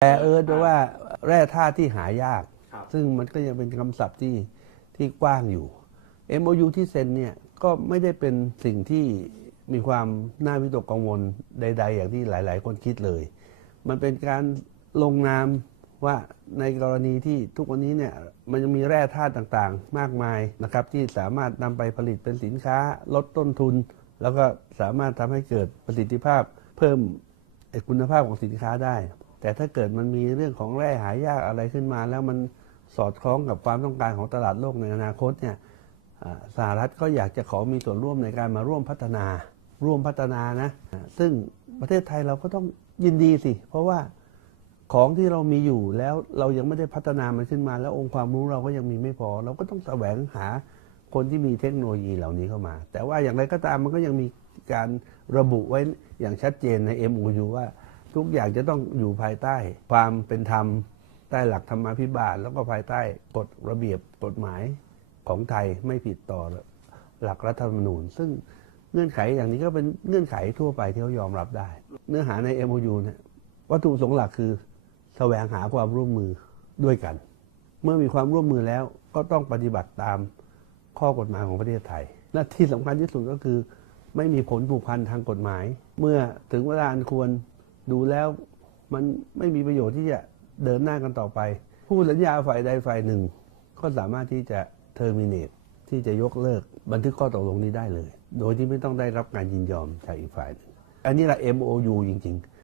แต่เอิร์ธว่าแร่ธาตุที่หายากครับซึ่งมันก็ยังเป็นคำศัพท์ที่ที่กว้างอยู่ MOU ที่เซ็นเนี่ยก็ไม่ได้เป็นสิ่งที่มีความน่าวิตกกังวลใด ๆ อย่างที่หลาย ๆ คนคิดเลย มันเป็นการลงนามว่าในกรณีที่ทุกวันนี้เนี่ยมันจะมีแร่ธาตุต่างๆ มากมายนะครับ ที่สามารถนำไปผลิตเป็นสินค้าลดต้นทุน แล้วก็สามารถทำให้เกิดประสิทธิภาพเพิ่มไอ้คุณภาพของสินค้าได้ แต่ถ้าเกิดมันมีเรื่องของแร่หายากอะไรขึ้นมา แล้วมันสอดคล้องกับความต้องการของตลาดโลกในอนาคตเนี่ยสหรัฐก็อยากจะขอมีส่วนร่วมในการมาร่วมพัฒนา ร่วมพัฒนานะ ซึ่งประเทศไทยเราก็ต้องยินดีสิ เพราะว่าของที่เรามีอยู่แล้วเรายังไม่ได้พัฒนามันขึ้นมา แล้วองค์ความรู้เราก็ยังมีไม่พอ เราก็ต้องแสวงหาคนที่มีเทคโนโลยีเหล่านี้เข้ามา แต่ว่าอย่างไรก็ตามมันก็ยังมีการระบุไว้อย่างชัดเจนใน MOU ว่า ทุกอย่างจะต้องอยู่ภายใต้ ความเป็นธรรมใต้หลักธรรมาภิบาล แล้วก็ภายใต้กฎระเบียบกฎหมายของไทยไม่ผิดต่อหลักรัฐธรรมนูญ ซึ่งเงื่อนไขอย่างนี้ก็เป็นเงื่อนไขทั่วไปที่เขายอมรับได้ เนื้อหาใน MOU เนี่ยวัตถุประสงค์หลักคือแสวงหาความร่วมมือด้วยกัน เมื่อมีความร่วมมือแล้วก็ต้องปฏิบัติตามข้อกฎหมายของประเทศไทย และที่สำคัญที่สุดก็คือ ไม่มีผลผูกพันทางกฎหมาย เมื่อถึงเวลาอันควร ดูแล้วมันไม่มีประโยชน์ที่จะเดินหน้ากันต่อไป ผู้สัญญาฝ่ายใดฝ่ายหนึ่ง ก็สามารถที่จะเทอร์มินตที่จะยกเลิกบันทึกข้อตกลงนี้ได้เลย โดยที่ไม่ต้องได้รับการยินยอมจากอีกฝ่ายหนึ่งอันนี้แหละ MOU จริง ๆ